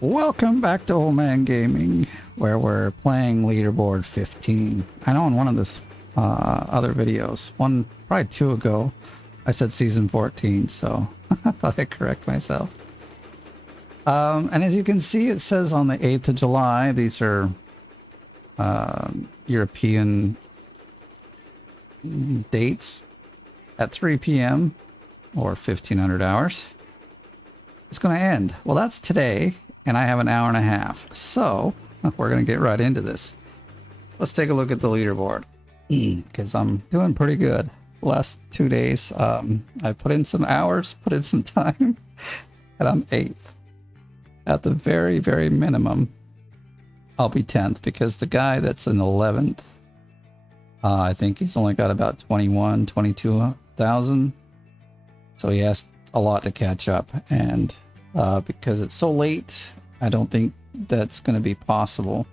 Welcome back to Oldman Gaming, where we're playing leaderboard 15. I know in one of this other videos, probably two ago, I said season 14, so I thought I'd correct myself. And as you can see, it says on the 8th of July, these are European dates at 3 p.m. or 1500 hours. It's going to end. Well, that's today. And I have an hour and a half. So we're going to get right into this. Let's take a look at the leaderboard. Because I'm doing pretty good. Last 2 days, I put in some hours, put in some time. And I'm 8th. At the very, very minimum, I'll be 10th. Because the guy that's in 11th, I think he's only got about 22,000. So he has a lot to catch up. And because it's so late, I don't think that's going to be possible.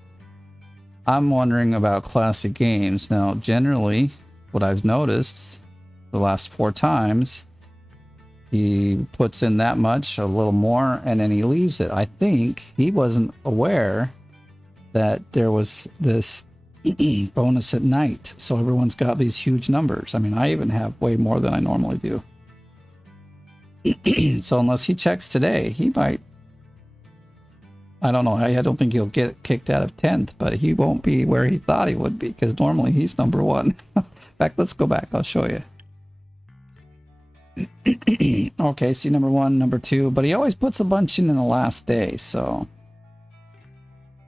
I'm wondering about classic games. Now, generally, what I've noticed the last 4 times, he puts in that much, a little more, and then he leaves it. I think he wasn't aware that there was this bonus at night. So everyone's got these huge numbers. I mean, I even have way more than I normally do. So unless he checks today, he might, I don't know, I don't think he'll get kicked out of 10th, but he won't be where he thought he would be, because normally he's number 1. In fact, let's go back, I'll show you. Okay, see number 1, number 2, but he always puts a bunch in the last day, so.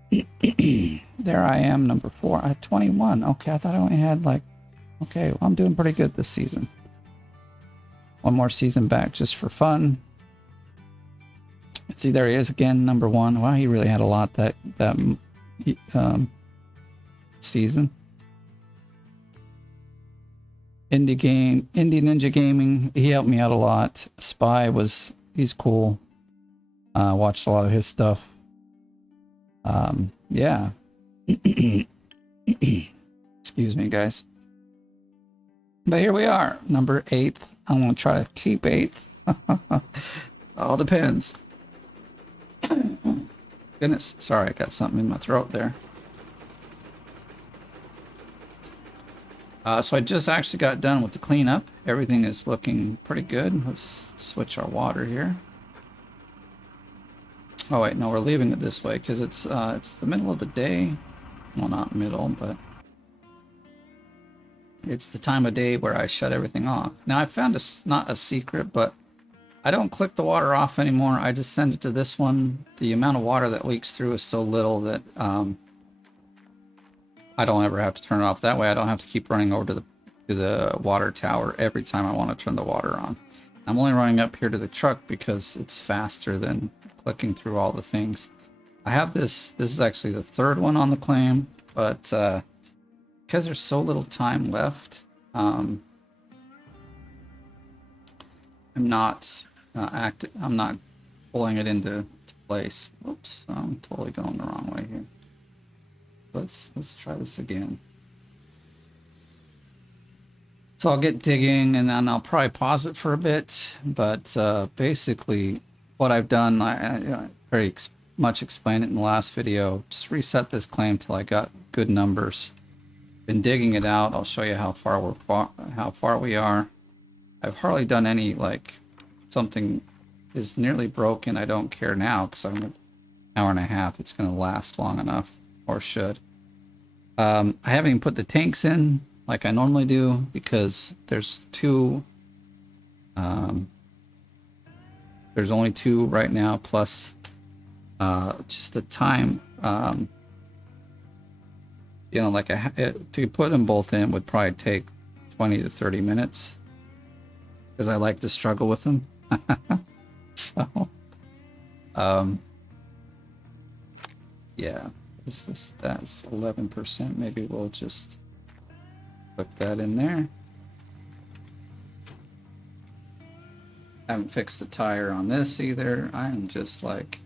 There I am, number 4, at 21. Okay, I thought I only had like, okay, well, I'm doing pretty good this season. One more season back just for fun. See, there he is again, number 1. Wow, he really had a lot that season. Indie Ninja Gaming, he helped me out a lot. Spy he's cool. Watched a lot of his stuff. Yeah. Excuse me, guys. But here we are, number 8th. I'm going to try to keep 8th. All depends. Goodness, sorry, I got something in my throat there. So I just actually got done with the cleanup. Everything is looking pretty good. Let's switch our water here. Oh wait, no, we're leaving it this way because it's the middle of the day. Well, not middle, but it's the time of day where I shut everything off. Now I found not a secret, but I don't click the water off anymore. I just send it to this one. The amount of water that leaks through is so little that I don't ever have to turn it off. That way I don't have to keep running over to the water tower every time I want to turn the water on. I'm only running up here to the truck because it's faster than clicking through all the things. I have this is actually the 3rd one on the claim, but because there's so little time left, I'm not I'm not pulling it into place. Whoops, I'm totally going the wrong way here. Let's try this again. So I'll get digging and then I'll probably pause it for a bit. But basically, what I've done, I very much explained it in the last video. Just reset this claim till I got good numbers. Been digging it out. I'll show you how far we are. I've hardly done any, like, something is nearly broken. I don't care now because I'm an hour and a half. It's going to last long enough, or should. I haven't even put the tanks in like I normally do because there's 2. There's only 2 right now, plus just the time. You know, like to put them both in would probably take 20 to 30 minutes. Because I like to struggle with them. So, yeah, that's 11%. Maybe we'll just put that in there. Haven't fixed the tire on this either. I'm just like,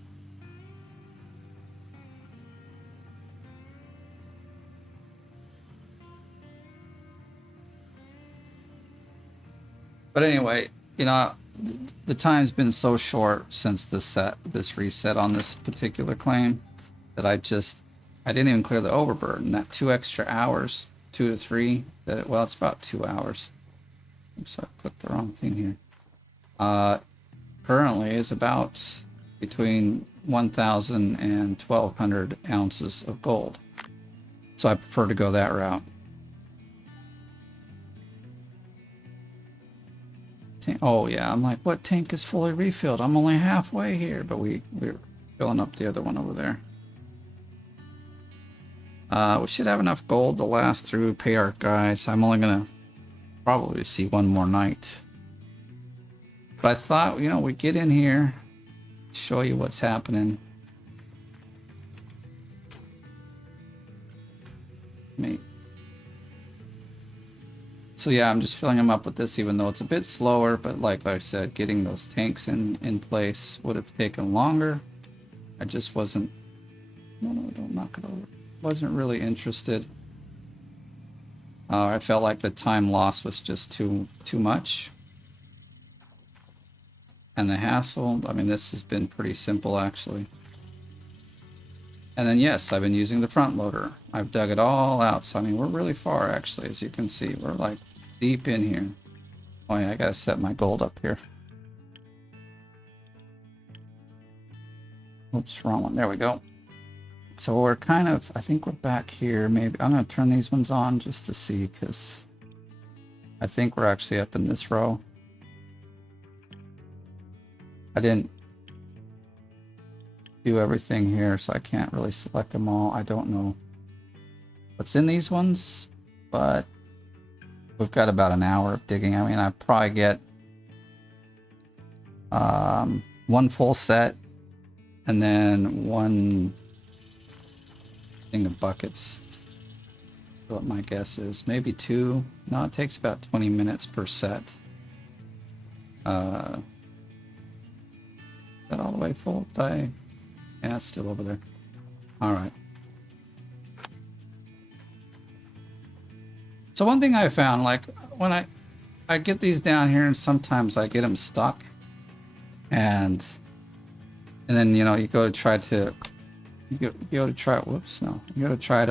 but anyway, you know, the time's been so short since this reset on this particular claim that I didn't even clear the overburden. That 2 extra hours, 2 to 3, well, it's about 2 hours. I'm sorry, I clicked the wrong thing here. Currently is about between 1,000 and 1,200 ounces of gold. So I prefer to go that route. Oh yeah, I'm like, what tank is fully refilled? I'm only halfway here, but we're filling up the other one over there. We should have enough gold to last through, pay our guys. I'm only gonna probably see one more night. But I thought, you know, we'd get in here, show you what's happening. So yeah, I'm just filling them up with this, even though it's a bit slower, but like I said, getting those tanks in place would have taken longer. I just wasn't, no, don't knock it over. Wasn't really interested. I felt like the time loss was just too much. And the hassle, I mean, this has been pretty simple actually. And then yes, I've been using the front loader. I've dug it all out. So I mean, we're really far actually, as you can see. We're like deep in here. Oh yeah, I gotta set my gold up here. Oops, wrong one. There we go. So we're kind of, I think we're back here. Maybe I'm gonna turn these ones on just to see, because I think we're actually up in this row. I didn't do everything here, so I can't really select them all. I don't know what's in these ones, but we've got about an hour of digging. I mean, I probably get one full set and then one thing of buckets. What my guess is, maybe 2. No, it takes about 20 minutes per set. Is that all the way full? Yeah, it's still over there. All right. So one thing I found, like when I get these down here, and sometimes I get them stuck, and then you know you go to try to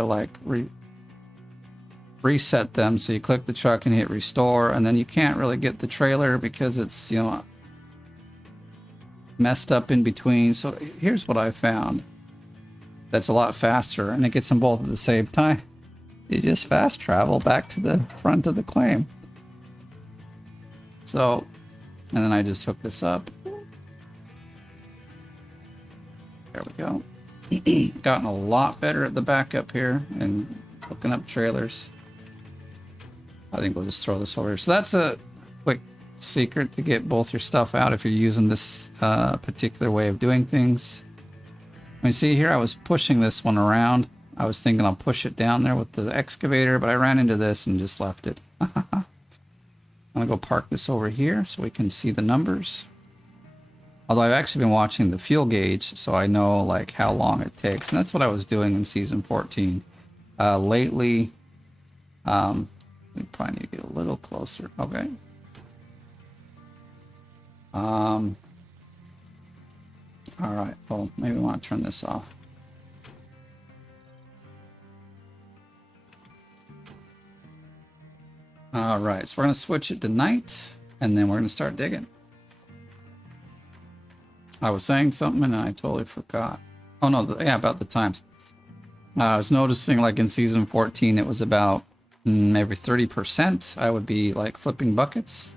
like reset them. So you click the truck and hit restore, and then you can't really get the trailer because it's, you know, messed up in between. So here's what I found that's a lot faster, and it gets them both at the same time. You just fast travel back to the front of the claim. So, and then I just hook this up. There we go. Gotten a lot better at the backup here and hooking up trailers. I think we'll just throw this over here. So that's a quick secret to get both your stuff out if you're using this particular way of doing things. I mean, see here, I was pushing this one around. I was thinking I'll push it down there with the excavator, but I ran into this and just left it. I'm gonna go park this over here so we can see the numbers. Although I've actually been watching the fuel gauge, so I know like how long it takes, and that's what I was doing in season 14. Lately, we probably need to get a little closer. Okay. All right. Well, maybe we want to turn this off. All right. So we're going to switch it to night, and then we're going to start digging. I was saying something and I totally forgot. Oh no, yeah, about the times. I was noticing like in season 14, it was about every 30% I would be like flipping buckets.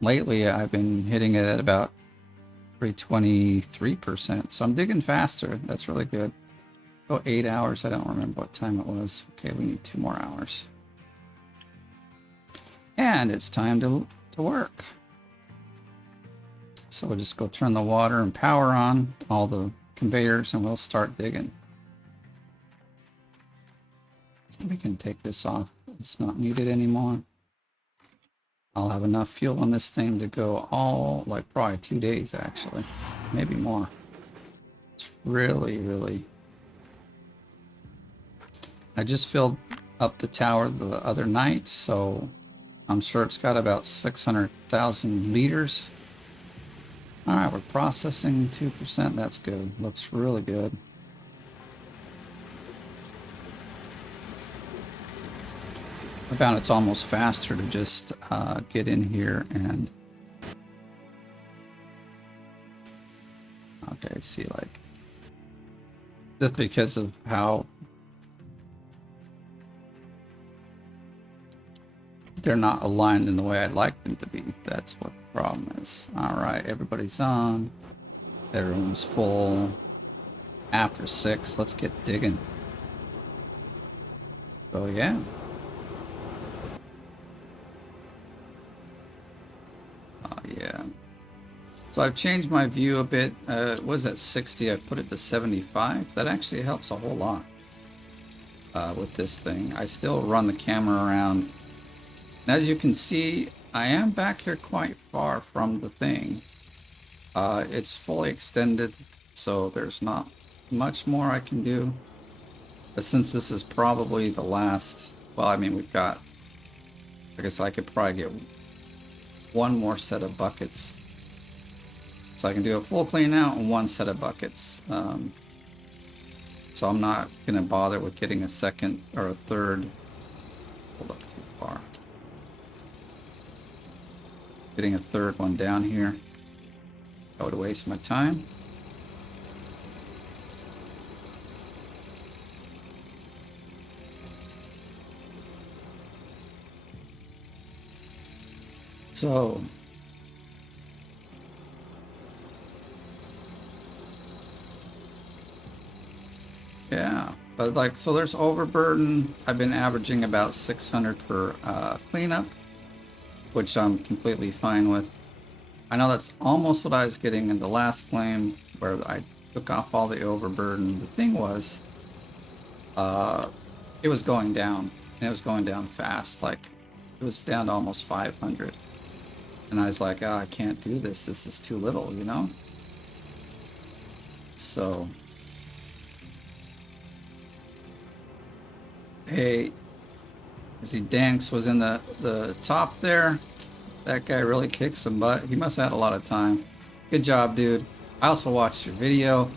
Lately I've been hitting it at about 23%. So I'm digging faster. That's really good. Oh, 8 hours. I don't remember what time it was. Okay, we need 2 more hours. And it's time to work. So we'll just go turn the water and power on all the conveyors and we'll start digging. We can take this off. It's not needed anymore. I'll have enough fuel on this thing to go all, like probably 2 days actually, maybe more. It's really. I just filled up the tower the other night, so I'm sure it's got about 600,000 liters. All right, we're processing 2%. That's good. Looks really good. I found it's almost faster to just get in here and... Okay, see, like... Just because of how... they're not aligned in the way I'd like them to be. That's what the problem is. Alright, everybody's on. Everyone's full. After 6, let's get digging. So yeah. Oh yeah. So I've changed my view a bit. It was at 60, I put it to 75. That actually helps a whole lot with this thing. I still run the camera around. As you can see, I am back here quite far from the thing. It's fully extended, so there's not much more I can do. But since this is probably the last, well, I mean, we've got, I guess I could probably get one more set of buckets. So I can do a full clean out and one set of buckets. So I'm not going to bother with getting a second or a third. Hold up too far. Getting a third one down here. That would waste my time. So yeah, but like, so there's overburden. I've been averaging about 600 per cleanup, which I'm completely fine with. I know that's almost what I was getting in the last claim, where I took off all the overburden. The thing was, it was going down, and it was going down fast. Like, it was down to almost 500. And I was like, oh, I can't do this. This is too little, you know? So, hey, you see Danks was in the top there. That guy really kicked some butt. He must have had a lot of time. Good job, dude. I also watched your video.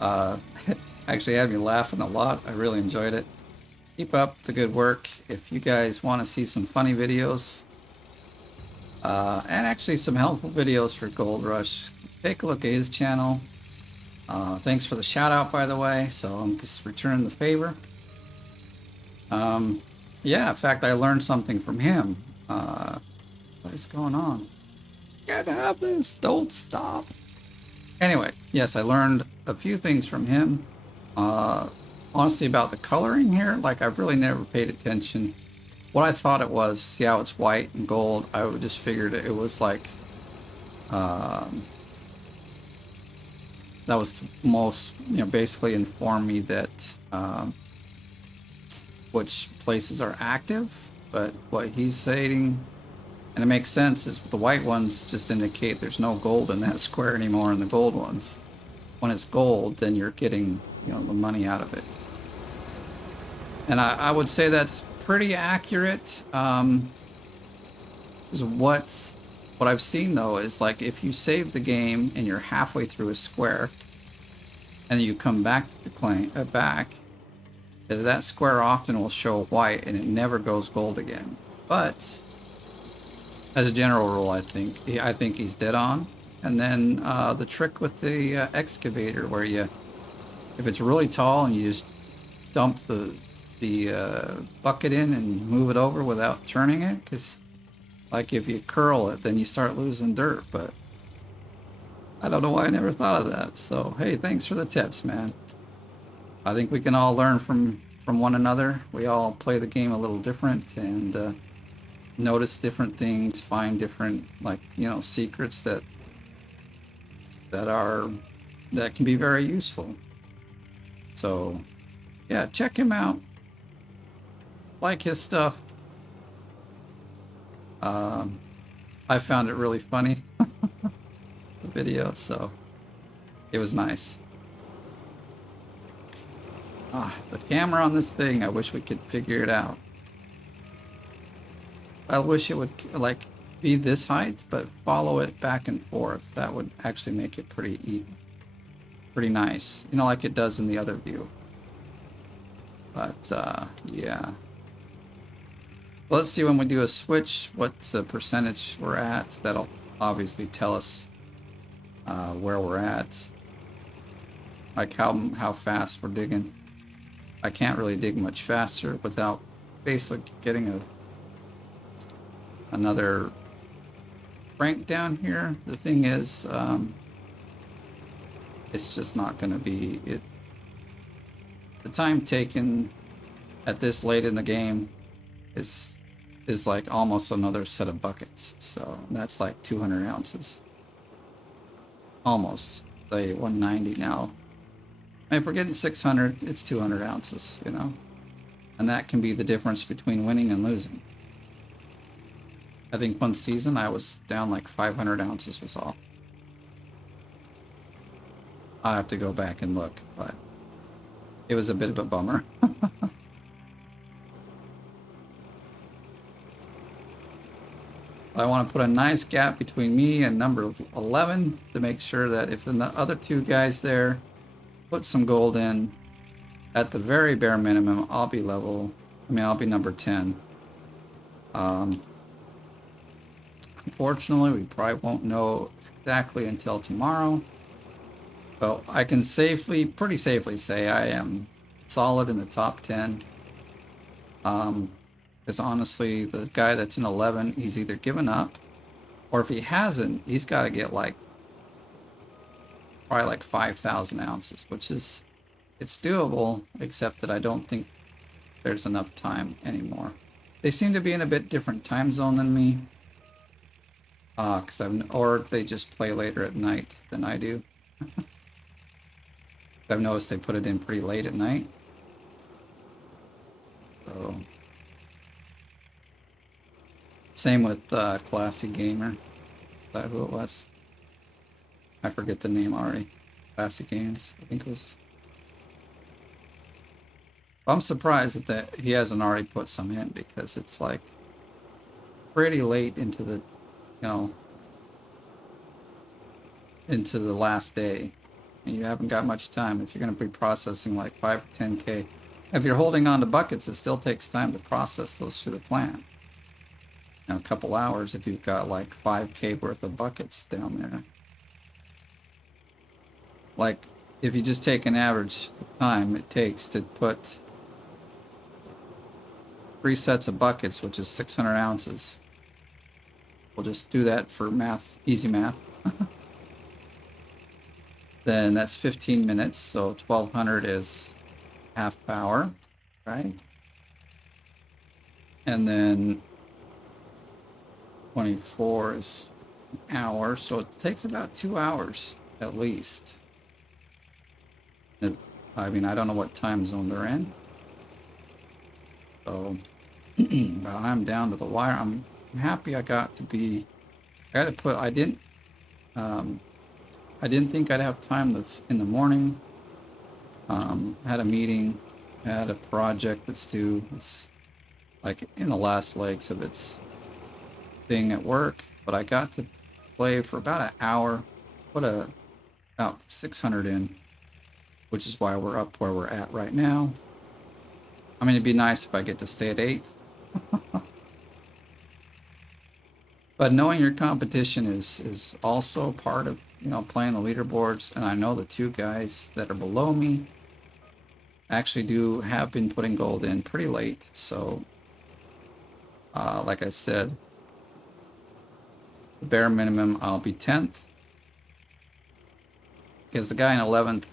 Actually had me laughing a lot. I really enjoyed it. Keep up the good work. If you guys want to see some funny videos, and actually some helpful videos for Gold Rush, take a look at his channel. Thanks for the shout out, by the way. So I'm just returning the favor. Yeah, in fact, I learned something from him. What is going on? Gotta have this. Don't stop. Anyway, yes, I learned a few things from him. Honestly, about the coloring here, like, I've really never paid attention. What I thought it was, see how it's white and gold, I would just figured it was like, that was to most, you know, basically inform me that which places are active. But what he's saying, and it makes sense, is the white ones just indicate there's no gold in that square anymore in the gold ones. When it's gold, then you're getting, you know, the money out of it. And I would say that's pretty accurate. Is what I've seen though is, like, if you save the game and you're halfway through a square, and you come back to the claim back, that square often will show white and it never goes gold again. But as a general rule, I think he's dead on. And then the trick with the excavator, where if it's really tall and you just dump the bucket in and move it over without turning it, because like if you curl it, then you start losing dirt. But I don't know why I never thought of that. So hey, thanks for the tips, man. I think we can all learn from one another. We all play the game a little different, and notice different things, find different, like, you know, secrets that can be very useful. So yeah, check him out. Like his stuff. I found it really funny, the video, so it was nice. The camera on this thing, I wish we could figure it out. I wish it would like be this height, but follow it back and forth. That would actually make it pretty nice. You know, like it does in the other view. But yeah. Let's see when we do a switch what percentage we're at. That'll obviously tell us where we're at. Like how fast we're digging. I can't really dig much faster without basically getting another rank down here. The thing is, it's just not going to be it. The time taken at this late in the game is like almost another set of buckets. So that's like 200 ounces. Almost. Say 190 now. If we're getting 600, it's 200 ounces, you know? And that can be the difference between winning and losing. I think one season I was down like 500 ounces was all. I'll have to go back and look, but it was a bit of a bummer. I want to put a nice gap between me and number 11 to make sure that if the other two guys there put some gold in, at the very bare minimum, I'll be level. I mean, I'll be number 10. Unfortunately, we probably won't know exactly until tomorrow. But I can pretty safely say I am solid in the top 10. Because honestly, the guy that's in 11, he's either given up, or if he hasn't, he's got to get like probably like 5,000 ounces, which is, it's doable, except that I don't think there's enough time anymore. They seem to be in a bit different time zone than me, or they just play later at night than I do. I've noticed they put it in pretty late at night. So same with Classy Gamer. Is that who it was? I forget the name already. Classy Games, I think it was. I'm surprised that he hasn't already put some in, because it's like pretty late into the, into the last day. And you haven't got much time if you're going to be processing like 5 or 10K. If you're holding on to buckets, it still takes time to process those through the plant. A couple hours if you've got like 5K worth of buckets down there. Like if you just take an average time it takes to put 3 sets of buckets, which is 600 ounces. We'll just do that for math, easy math. Then that's 15 minutes, so 1200 is half hour, right? And then 24 is an hour, so it takes about 2 hours at least. I mean, I don't know what time zone they're in. So I'm down to the wire. I'm happy I got to be, I didn't think I'd have time this in the morning. Had a meeting, had a project that's due. It's like in the last legs of its thing at work, but I got to play for about an hour, put about 600 in, which is why we're up where we're at right now. I mean, it'd be nice if I get to stay at 8th. But knowing your competition is also part of, playing the leaderboards. And I know the 2 guys that are below me actually have been putting gold in pretty late. So, like I said, the bare minimum, I'll be 10th. Because the guy in 11th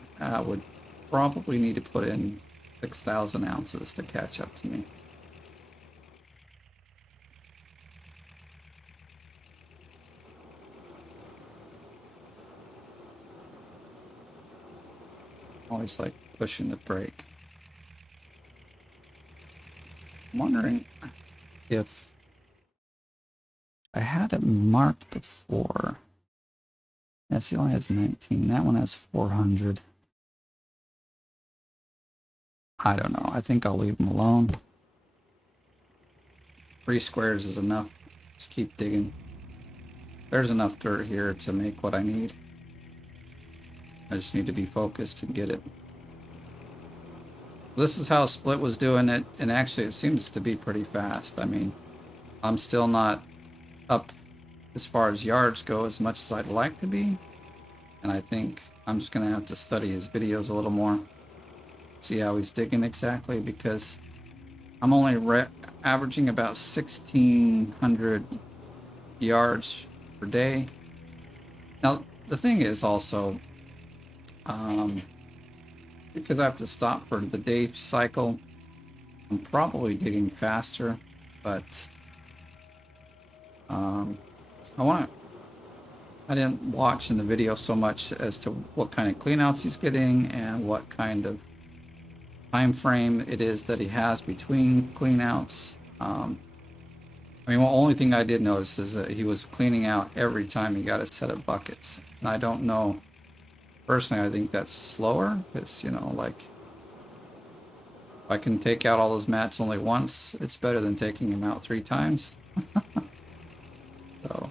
would probably need to put in 6,000 ounces to catch up to me. Always like pushing the brake. I'm wondering if I had it marked before. Yes, he only has 19. That one has 400. I don't know. I think I'll leave him alone. 3 squares is enough. Just keep digging. There's enough dirt here to make what I need. I just need to be focused and get it. This is how Split was doing it, and actually it seems to be pretty fast. I mean, I'm still not up as far as yards go as much as I'd like to be, and I think I'm just gonna have to study his videos a little more, see how he's digging exactly, because I'm only averaging about 1,600 yards per day. Now the thing is also, because I have to stop for the day cycle, I'm probably digging faster, but I didn't watch in the video so much as to what kind of cleanouts he's getting and what kind of time frame it is that he has between cleanouts. I mean, the only thing I did notice is that he was cleaning out every time he got a set of buckets, and I don't know. Personally, I think that's slower because, you know, like, if I can take out all those mats only once, it's better than taking them out 3 times. So,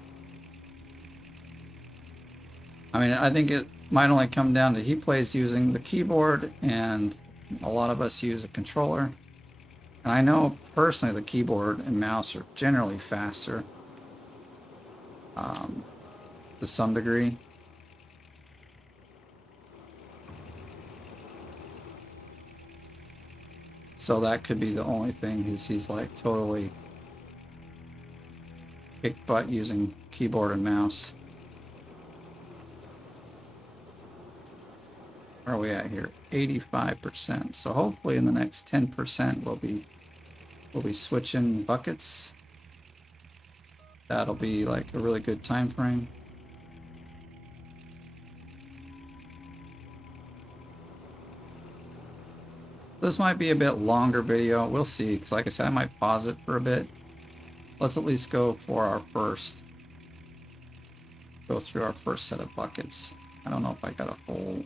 I mean, I think it might only come down to he plays using the keyboard, and a lot of us use a controller. And I know personally the keyboard and mouse are generally faster to some degree. So that could be the only thing, is he's like totally kick butt using keyboard and mouse. Where are we at here? 85%. So hopefully in the next 10% we'll be switching buckets. That'll be like a really good time frame. This might be a bit longer video. We'll see, because like I said, I might pause it for a bit. Let's at least go through our first set of buckets. I don't know if I got a full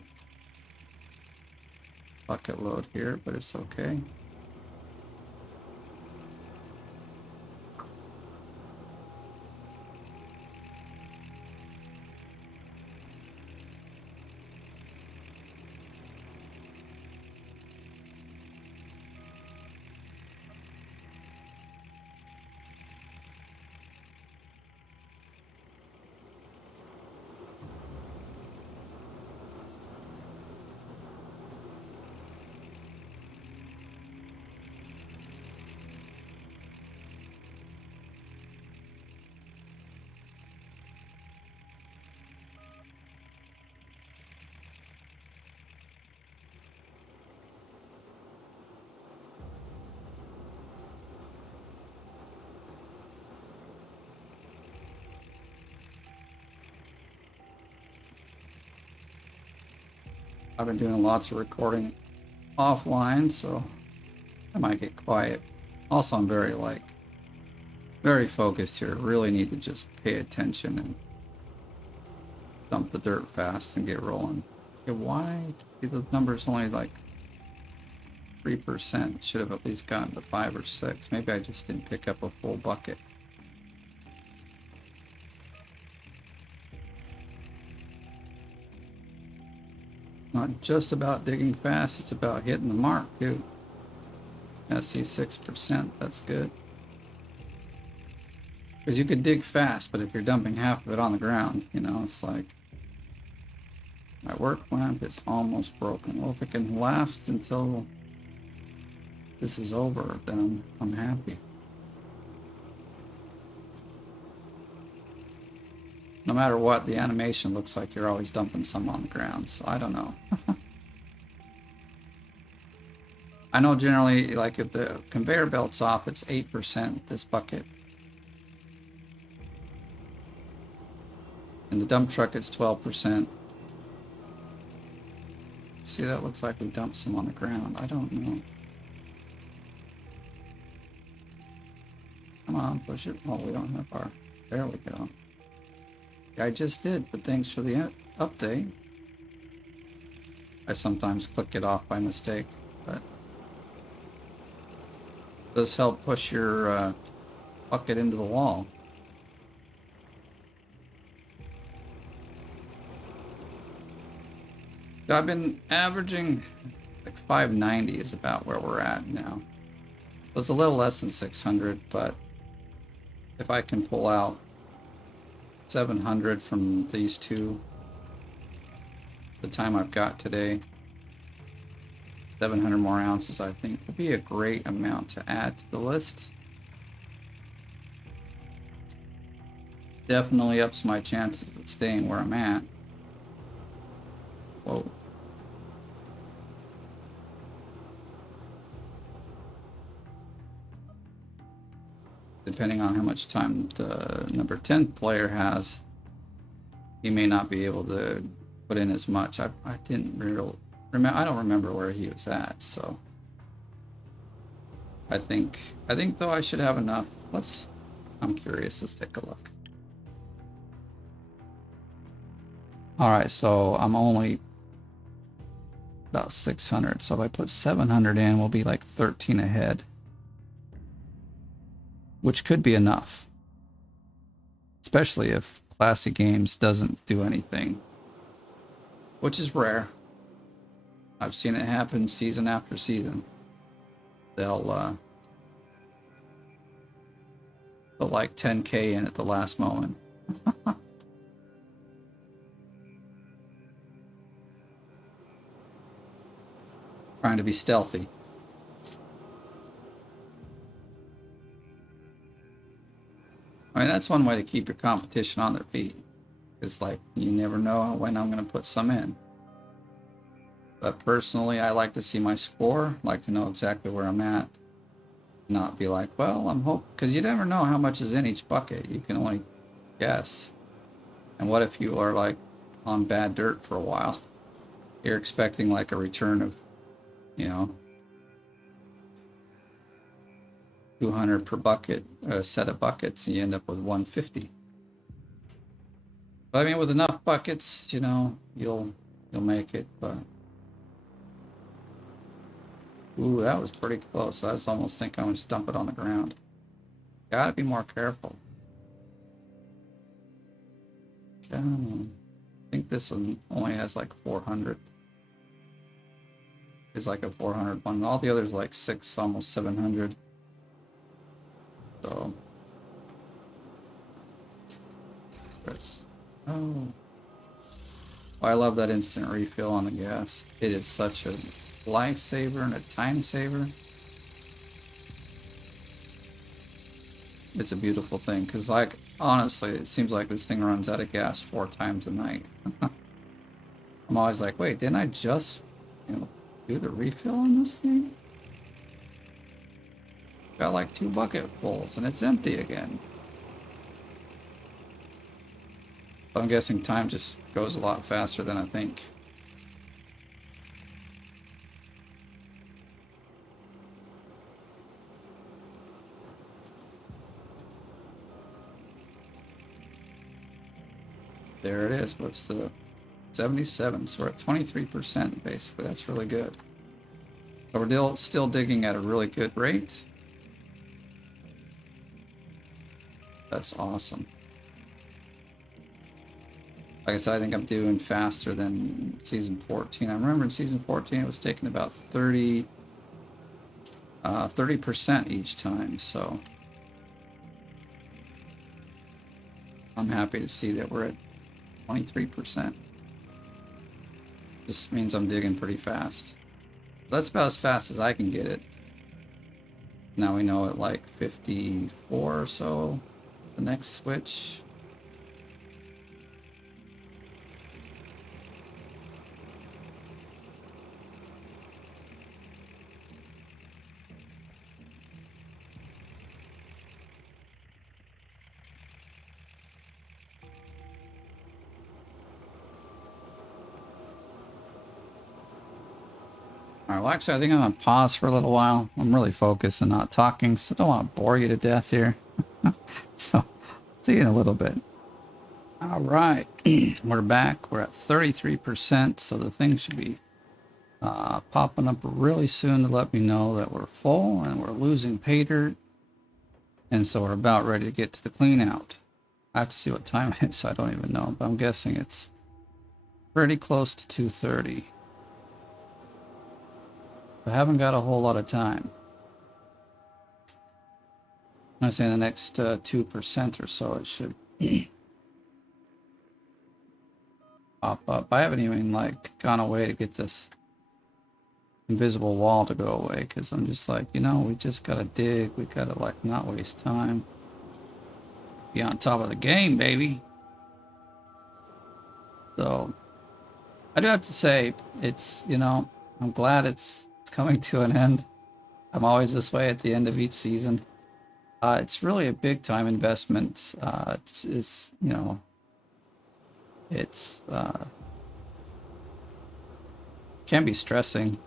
bucket load here, but it's okay. I've been doing lots of recording offline, so I might get quiet. Also, I'm very focused here. Really need to just pay attention and dump the dirt fast and get rolling. Okay, why? The number's only like 3%. Should have at least gotten to 5 or 6. Maybe I just didn't pick up a full bucket. Not just about digging fast, it's about hitting the mark too. I see 6%, that's good. Because you could dig fast, but if you're dumping half of it on the ground, you know, it's like, my work lamp is almost broken. Well, if it can last until this is over, then I'm happy. No matter what, the animation looks like you're always dumping some on the ground, so I don't know. I know generally, like, if the conveyor belt's off, it's 8% with this bucket. In the dump truck, it's 12%. See, that looks like we dumped some on the ground. I don't know. Come on, push it. Oh, we don't have our... There we go. I just did, but thanks for the update. I sometimes click it off by mistake, but it does help push your bucket into the wall. So I've been averaging like 590 is about where we're at now. So it's a little less than 600, but if I can pull out 700 from these two, the time I've got today, 700 more ounces, I think would be a great amount to add to the list. Definitely ups my chances of staying where I'm at. Whoa. Depending on how much time the number 10 player has, he may not be able to put in as much. I didn't really remember. I don't remember where he was at, so I think though I should have enough. I'm curious. Let's take a look. All right, so I'm only about 600. So if I put 700 in, we'll be like 13 ahead, which could be enough, especially if Classic Games doesn't do anything, which is rare. I've seen it happen season after season. They'll put like 10K in at the last moment. Trying to be stealthy. I mean, that's one way to keep your competition on their feet. It's like, you never know when I'm going to put some in. But personally, I like to see my score, like to know exactly where I'm at. Not be like, well, I'm hoping, because you never know how much is in each bucket. You can only guess. And what if you are like on bad dirt for a while? You're expecting like a return of, 200 per bucket, a set of buckets, and you end up with 150. But I mean, with enough buckets, you'll make it. But ooh, that was pretty close. I just almost think I'm gonna stump it on the ground. Gotta be more careful. I think this one only has like 400. It's like a 400 one. All the others like 6, almost 700. So I love that instant refill on the gas. It is such a lifesaver and a time saver. It's a beautiful thing, because like honestly, it seems like this thing runs out of gas 4 times a night. I'm always like, wait, didn't I just do the refill on this thing? Got like 2 bucketfuls and it's empty again. But I'm guessing time just goes a lot faster than I think. There it is. What's the 77? So we're at 23% basically. That's really good. So we're still digging at a really good rate. That's awesome. Like I said, I think I'm doing faster than season 14. I remember in season 14 it was taking about 30% each time, so I'm happy to see that we're at 23%. This means I'm digging pretty fast. That's about as fast as I can get it. Now we know at like 54 or so, the next switch. Alright, well actually I think I'm going to pause for a little while. I'm really focused and not talking, so I don't want to bore you to death here. So, see you in a little bit. Alright, we're back. We're at 33%, so the thing should be popping up really soon to let me know that we're full and we're losing pay dirt. And so we're about ready to get to the clean out. I have to see what time it is, so I don't even know, but I'm guessing it's pretty close to 2:30. I haven't got a whole lot of time. I say in the next 2% or so it should pop up. I haven't even like gone away to get this invisible wall to go away because I'm just like, you know, we just gotta dig. We gotta like not waste time. Be on top of the game, baby. So I do have to say it's, you know, I'm glad it's coming to an end. I'm always this way at the end of each season. It's really a big time investment. It's you know, it's can be stressing,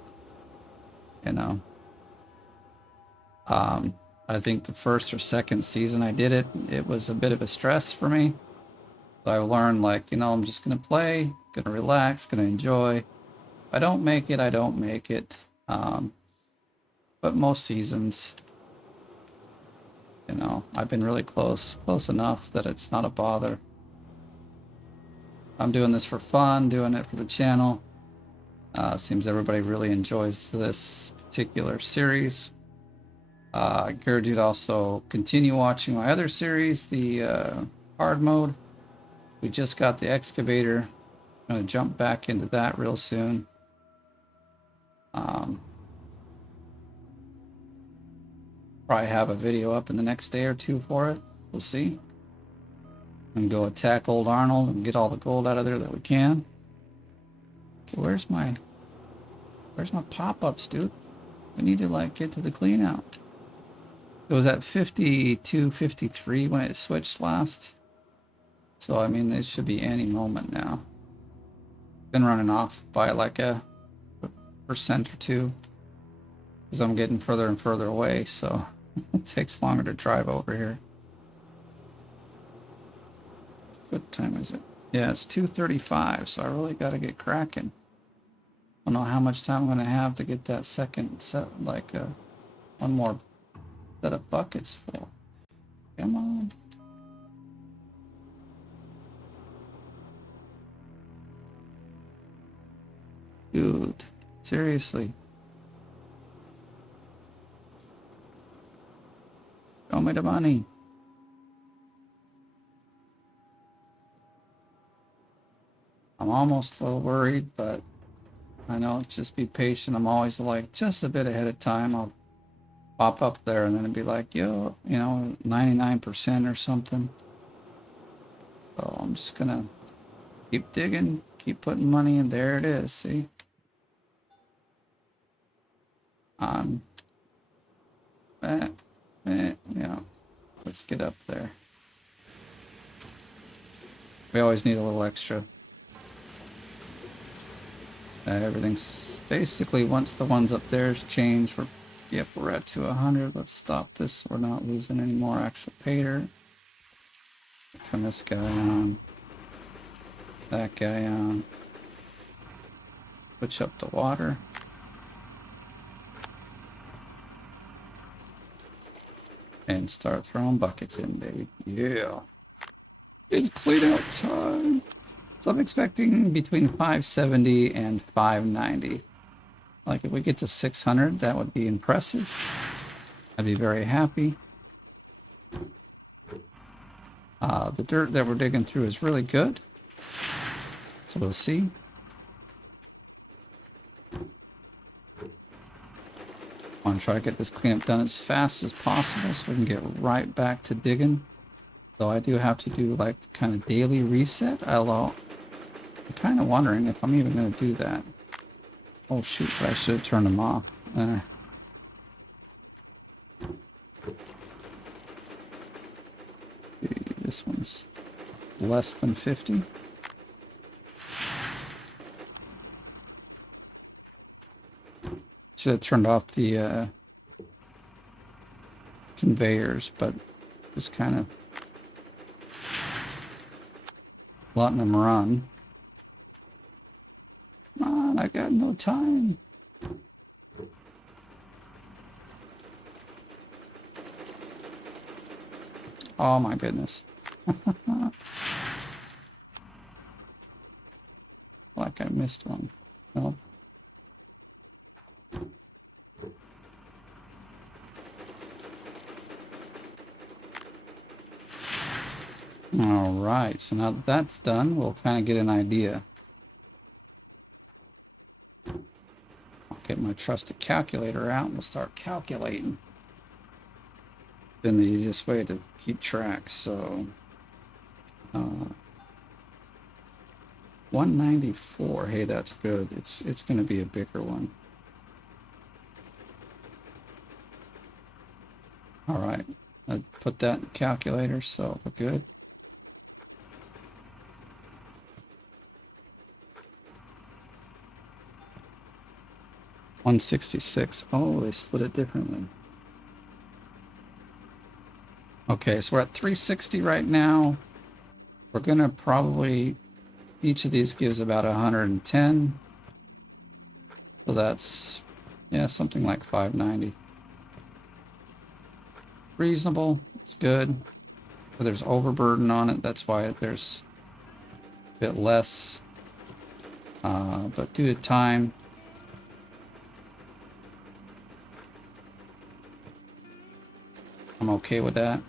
you know. I think the first or second season I did it, it was a bit of a stress for me. So I learned like, you know, I'm just gonna play, gonna relax, gonna enjoy. If I don't make it, I don't make it. But most seasons, you know, I've been really close enough that it's not a bother. I'm doing this for fun, doing it for the channel. Seems everybody really enjoys this particular series. I encourage you to also continue watching my other series, the hard mode. We just got the excavator. I'm going to jump back into that real soon. Probably have a video up in the next day or two for it. We'll see. And go attack old Arnold and get all the gold out of there that we can. Okay, where's my pop-ups, dude? We need to like get to the clean out. It was at 52, 53 when it switched last. So I mean, it should be any moment now. Been running off by like a percent or two because I'm getting further and further away, so it takes longer to drive over here. What time is it? Yeah, it's 2:35, so I really got to get cracking. I don't know how much time I'm going to have to get that second set, like one more set of buckets full. Come on. Dude, seriously. Show me the money. I'm almost a little worried, but I know, just be patient. I'm always like just a bit ahead of time. I'll pop up there and then it'd be like, yo, you know, 99% or something. So I'm just gonna keep digging, keep putting money in. There it is, see? Yeah, let's get up there. We always need a little extra. Everything's basically, once the ones up there change, we're at 200. Let's stop this. We're not losing any more actual pater. Turn this guy on. That guy on. Switch up the water. And start throwing buckets in, baby. Yeah. It's clean out time. So I'm expecting between 570 and 590. Like if we get to 600, that would be impressive. I'd be very happy. The dirt that we're digging through is really good. So we'll see. I want to try to get this cleanup done as fast as possible so we can get right back to digging. So I do have to do like the kind of daily reset. Although I'm kind of wondering if I'm even going to do that. Oh shoot, I should have turned them off. This one's less than 50. Should have turned off the conveyors, but just kind of letting them run. Come on, I got no time. Oh my goodness. Like I missed one. No. All right, so now that that's done, we'll kind of get an idea. I'll get my trusted calculator out and we'll start calculating. Been the easiest way to keep track, so 194. Hey, that's good. It's going to be a bigger one. All right, I put that in the calculator, so we're good. $166. Oh, they split it differently. Okay, so we're at 360 right now. We're gonna probably, each of these gives about 110. So that's, yeah, something like 590. Reasonable, it's good. But there's overburden on it, that's why there's a bit less. But due to time, I'm okay with that.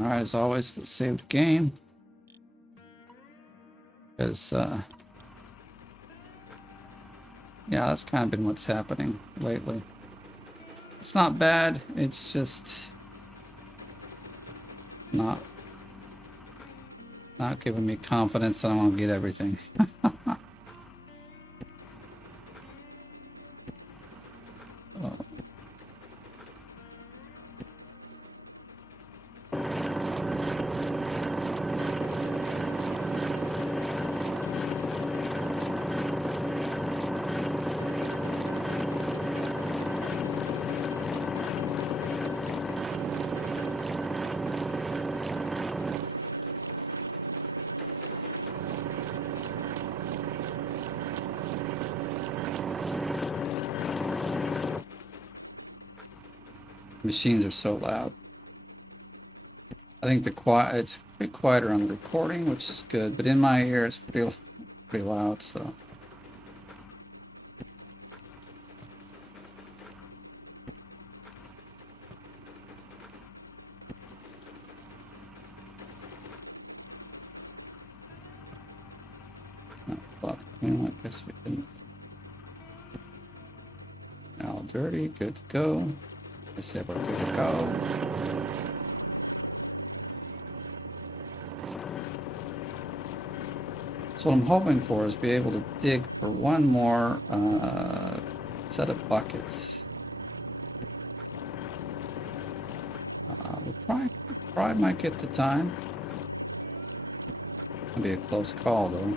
All right, as always, let's save the game. Because, yeah, that's kind of been what's happening lately. It's not bad, it's just not giving me confidence that I'm gonna get everything. Machines are so loud. I think it's a bit quieter on the recording, which is good, but in my ear it's pretty loud, so. Oh, fuck. You know, I guess we didn't. All dirty, good to go. I said we're good to go. So what I'm hoping for is be able to dig for one more set of buckets. We probably might get the time. It'll be a close call though.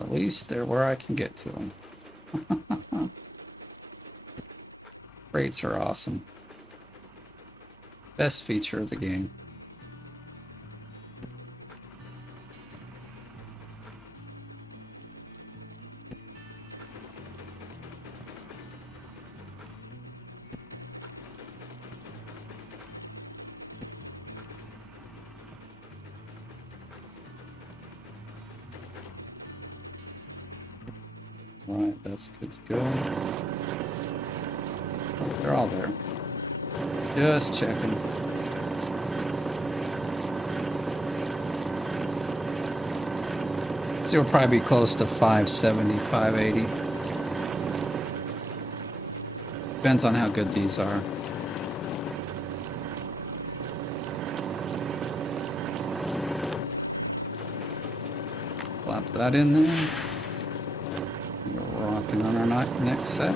At least they're where I can get to them. Rates are awesome. Best feature of the game. Right, that's good to go. Oh, they're all there. Just checking. So we'll probably be close to 570, 580. Depends on how good these are. Flap that in there. We're rocking on our next set.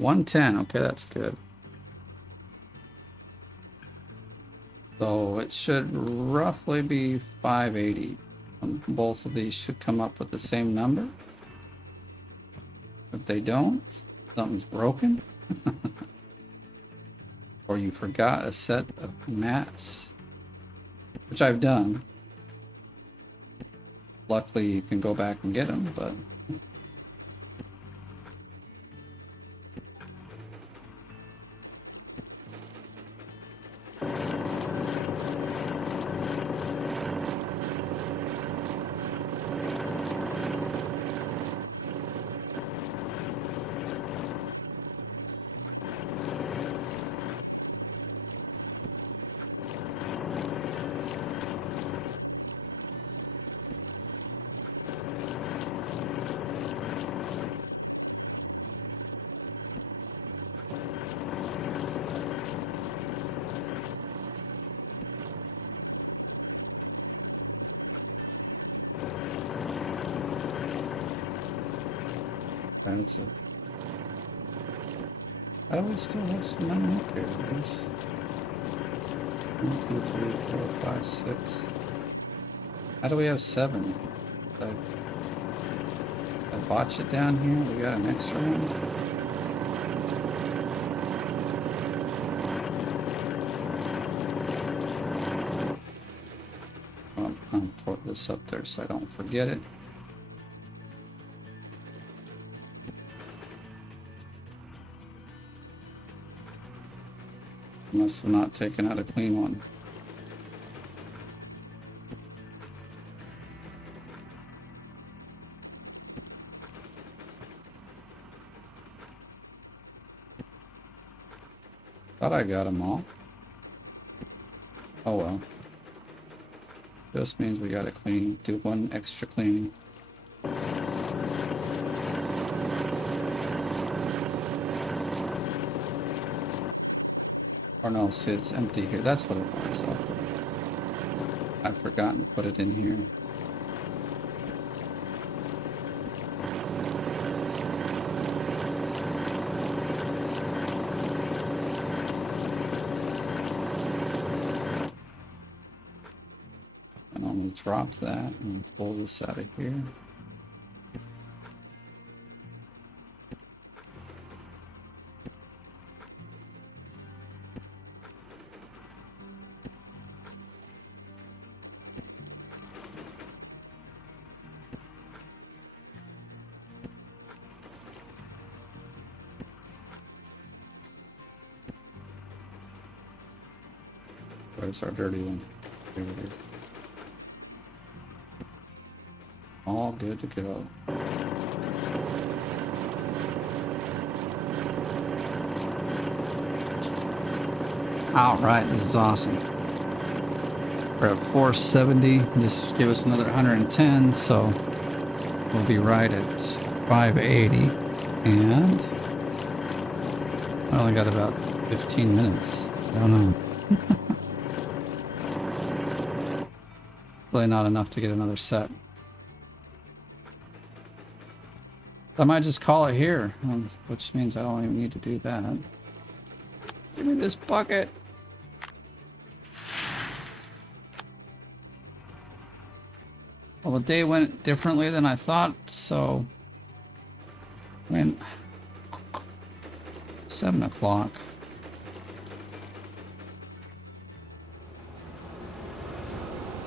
110. Okay, that's good. So it should roughly be 580. Both of these should come up with the same number. If they don't, something's broken. Or you forgot a set of mats, which I've done. Luckily, you can go back and get them, but that's it. How do we still have some money up here? There's 1, 2, 3, 4, 5, 6. How do we have 7? I botched it down here. We got an extra one. Well, I'll put this up there so I don't forget it. Must have not taken out a clean one. Thought I got them all. Oh well. Just means we gotta clean, do one extra cleaning. Or no, see, it's empty here. That's what it was. So I've forgotten to put it in here. And I'm going to drop that and pull this out of here. Where's our dirty one? Here it is. All good to go. All right, this is awesome. We're at 470. This give us another 110, so we'll be right at 580. And I only got about 15 minutes. I don't know. Really not enough to get another set. I might just call it here, which means I don't even need to do that. Give me this bucket. Well, the day went differently than I thought, so when 7 o'clock.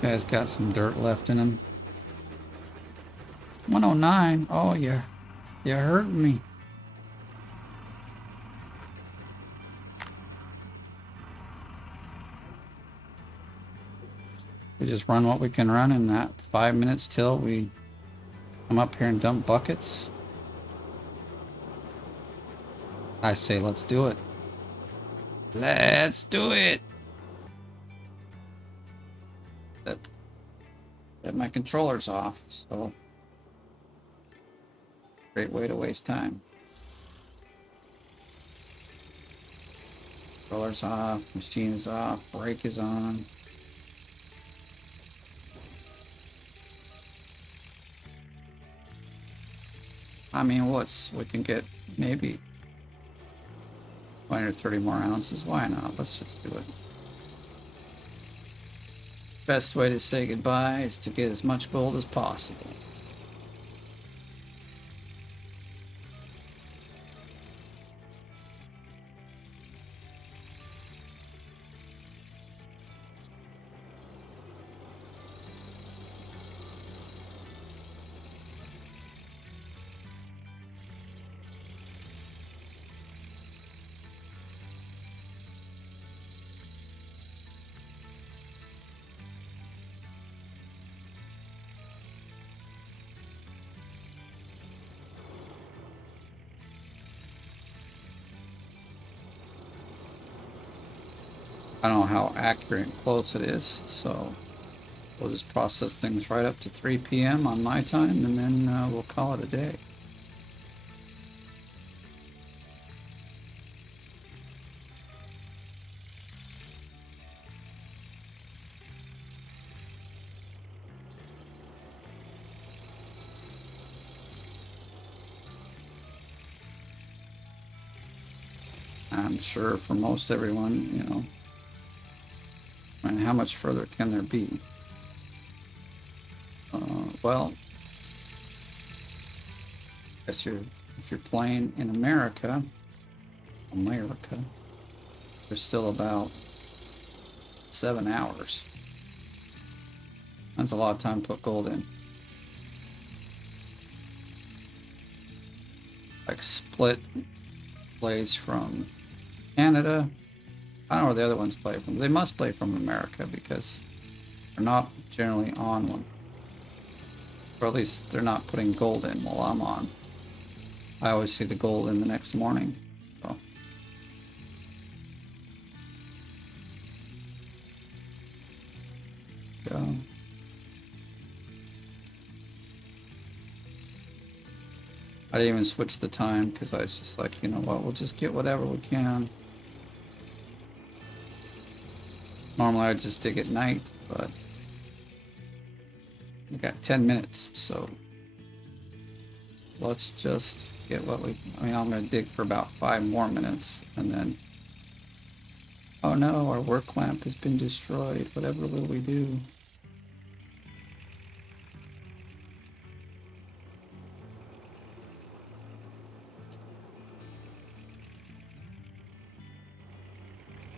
Guy's got some dirt left in him. 109. Oh, yeah. You're hurting me. We just run what we can run in that 5 minutes till we come up here and dump buckets. I say let's do it. Let's do it. That my controller's off, so great way to waste time. Controller's off, machine's off, brake is on. I mean, we can get maybe 20 or 30 more ounces. Why not? Let's just do it. Best way to say goodbye is to get as much gold as possible. I don't know how accurate and close it is, so we'll just process things right up to 3 p.m. on my time, and then we'll call it a day. I'm sure for most everyone, you know, I mean, how much further can there be? Well, I guess if you're playing in America, there's still about 7 hours. That's a lot of time to put gold in. Like Split plays from Canada. I don't know where the other ones play from. They must play from America because they're not generally on one. Or at least they're not putting gold in while I'm on. I always see the gold in the next morning. So. Go. I didn't even switch the time because I was just like, you know what, we'll just get whatever we can. Normally I'd just dig at night, but we got 10 minutes, so let's just get what we... I mean, I'm going to dig for about 5 more minutes, and then... Oh no, our work lamp has been destroyed. Whatever will we do?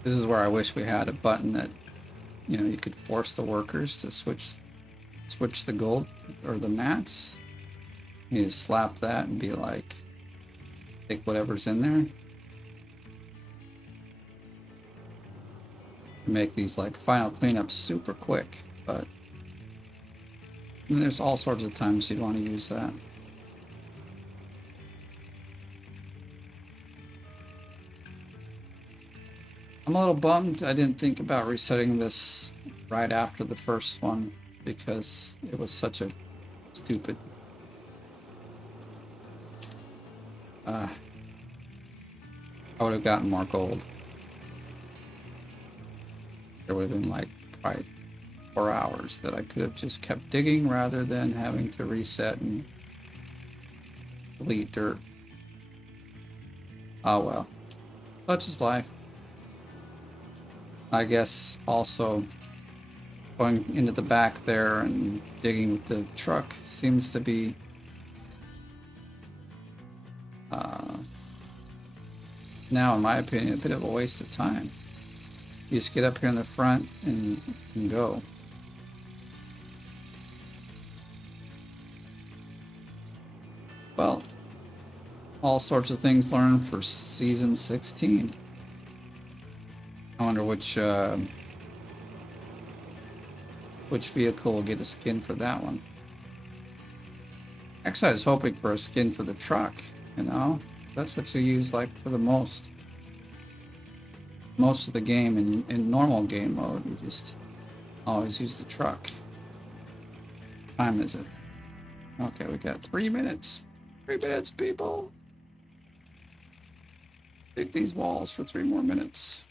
This is where I wish we had a button that, you know, you could force the workers to switch the gold or the mats. You just slap that and be like, take whatever's in there. Make these like final cleanups super quick, but there's all sorts of times you'd want to use that. I'm a little bummed I didn't think about resetting this right after the first one because it was such a stupid... I would have gotten more gold. There would have been like probably 4 hours that I could have just kept digging rather than having to reset and delete dirt. Oh well, such is life. I guess also going into the back there and digging with the truck seems to be now, in my opinion, a bit of a waste of time. You just get up here in the front and go. Well, all sorts of things learned for season 16. I wonder which vehicle will get a skin for that one. Actually, I was hoping for a skin for the truck, you know? That's what you use like for the most of the game in normal game mode. You just always use the truck. What time is it? Okay, we got 3 minutes. 3 minutes, people. Dig these walls for 3 more minutes.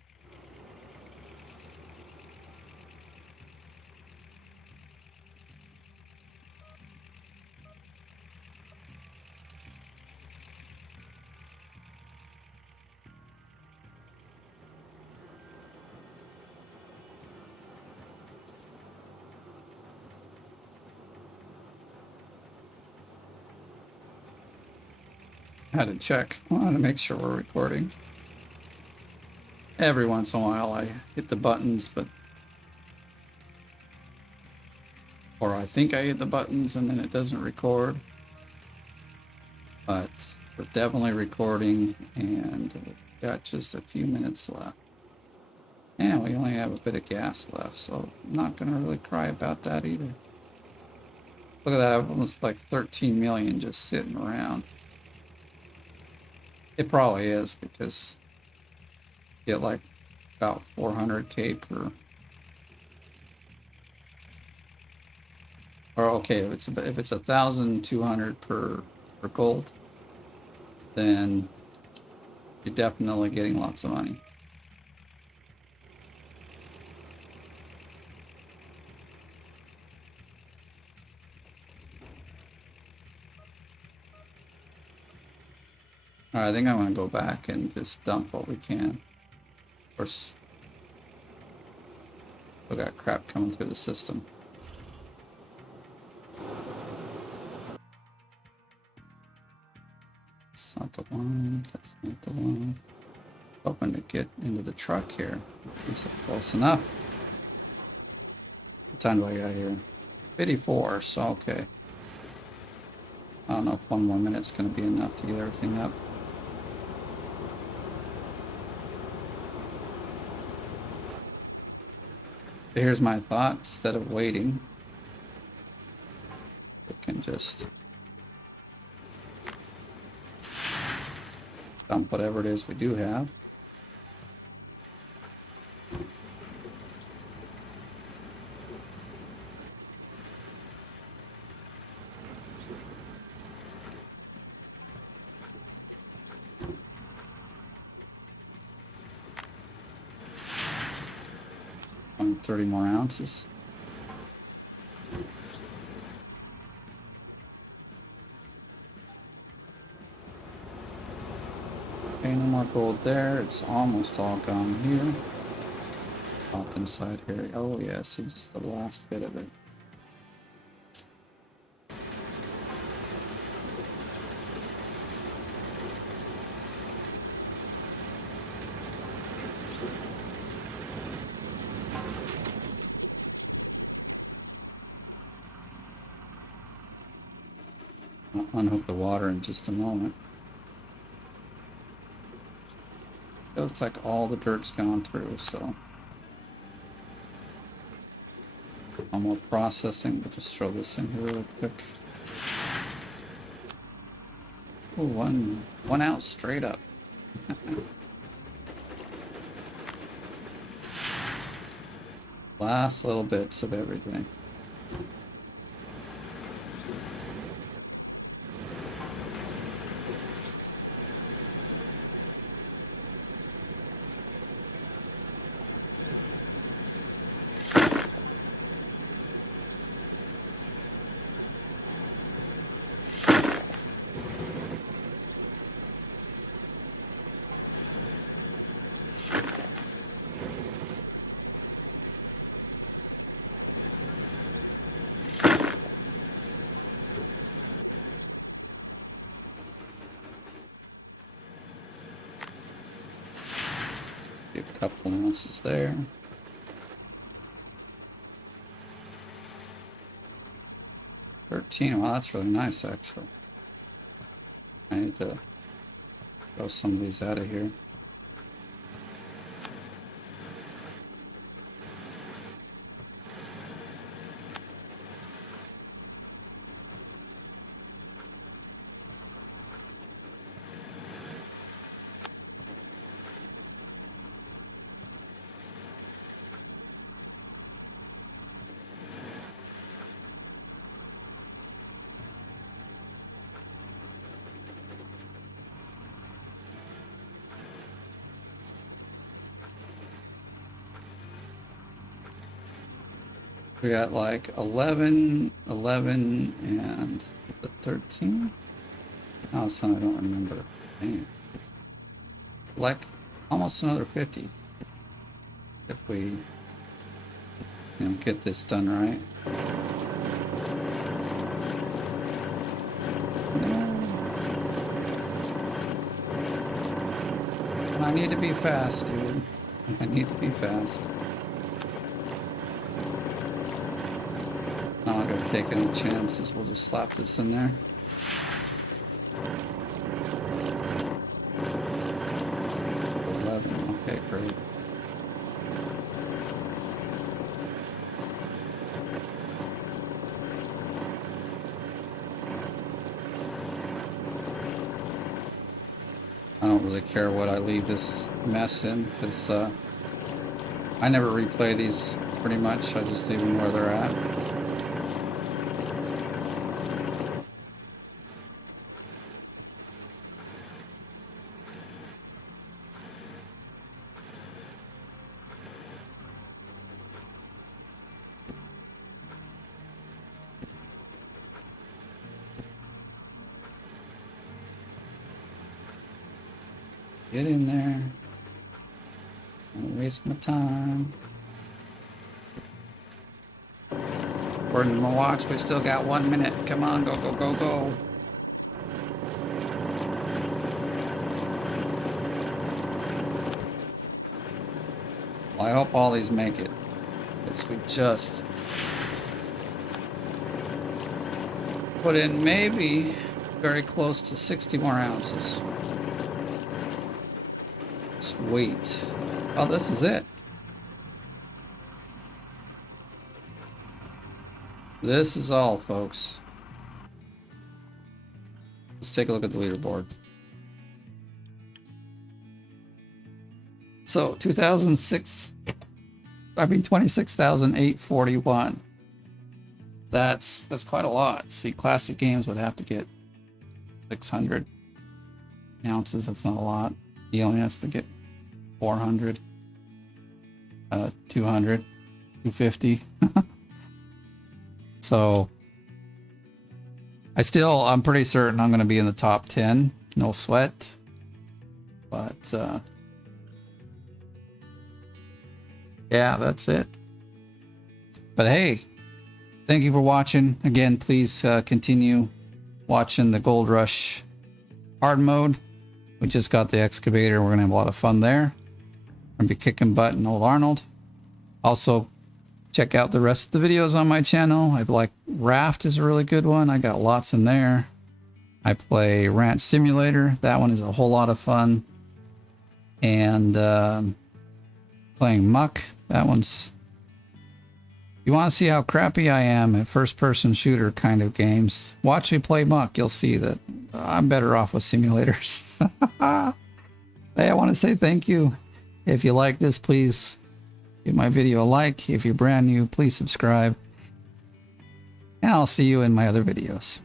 had to check. I wanted to make sure we're recording. Every once in a while I hit the buttons, or I think I hit the buttons and then it doesn't record. But we're definitely recording, and we've got just a few minutes left. And we only have a bit of gas left, so I'm not going to really cry about that either. Look at that, almost like 13 million just sitting around. It probably is, because you get like about 400k per. Or okay, if it's 1,200 per gold, then you're definitely getting lots of money. All right, I think I'm gonna go back and just dump what we can. Of course, we got crap coming through the system. That's not the one. That's not the one. Hoping to get into the truck here. Is it close enough? What time do I got here? 54, so okay. I don't know if 1 more minute's going to be enough to get everything up. But here's my thought. Instead of waiting, we can just dump whatever it is we do have. On 30 more ounces. Okay, no more gold there. It's almost all gone here. Pop inside here. Oh yeah, see just the last bit of it. I'll unhook the water in just a moment. It looks like all the dirt's gone through, so no more processing. We'll just throw this in here real quick. Oh, one out straight up. Last little bits of everything. A couple ounces there. $13. Wow, that's really nice, actually. I need to throw some of these out of here. We got like 11, and the 13? Oh, son, I don't remember. Dang. Like almost another 50 if we get this done right. to be fast, dude. I need to be fast. Not gonna take any chances. We'll just slap this in there. Okay, great. I don't really care what I leave this mess in, because I never replay these pretty much. I just leave them where they're at. Get in there. Don't waste my time. According to my watch, we still got 1 minute. Come on, go, go, go, go. Well, I hope all these make it. Because we just put in maybe very close to 60 more ounces. Sweet. Oh, this is it. This is all, folks. Let's take a look at the leaderboard. So 26,841. That's quite a lot. See, classic games would have to get 600 ounces. That's not a lot. He only has to get 400, 200, 250. So I'm pretty certain I'm going to be in the top 10. No sweat. But yeah, that's it. But hey, thank you for watching. Again, please continue watching the Gold Rush hard mode. We just got the excavator. We're going to have a lot of fun there. We're going to be kicking butt in Old Arnold. Also, check out the rest of the videos on my channel. I like Raft is a really good one. I got lots in there. I play Ranch Simulator. That one is a whole lot of fun. And playing Muck. That one's... You want to see how crappy I am at first-person shooter kind of games? Watch me play Muck. You'll see that I'm better off with simulators. Hey, I want to say thank you. If you like this, please give my video a like. If you're brand new, please subscribe. And I'll see you in my other videos.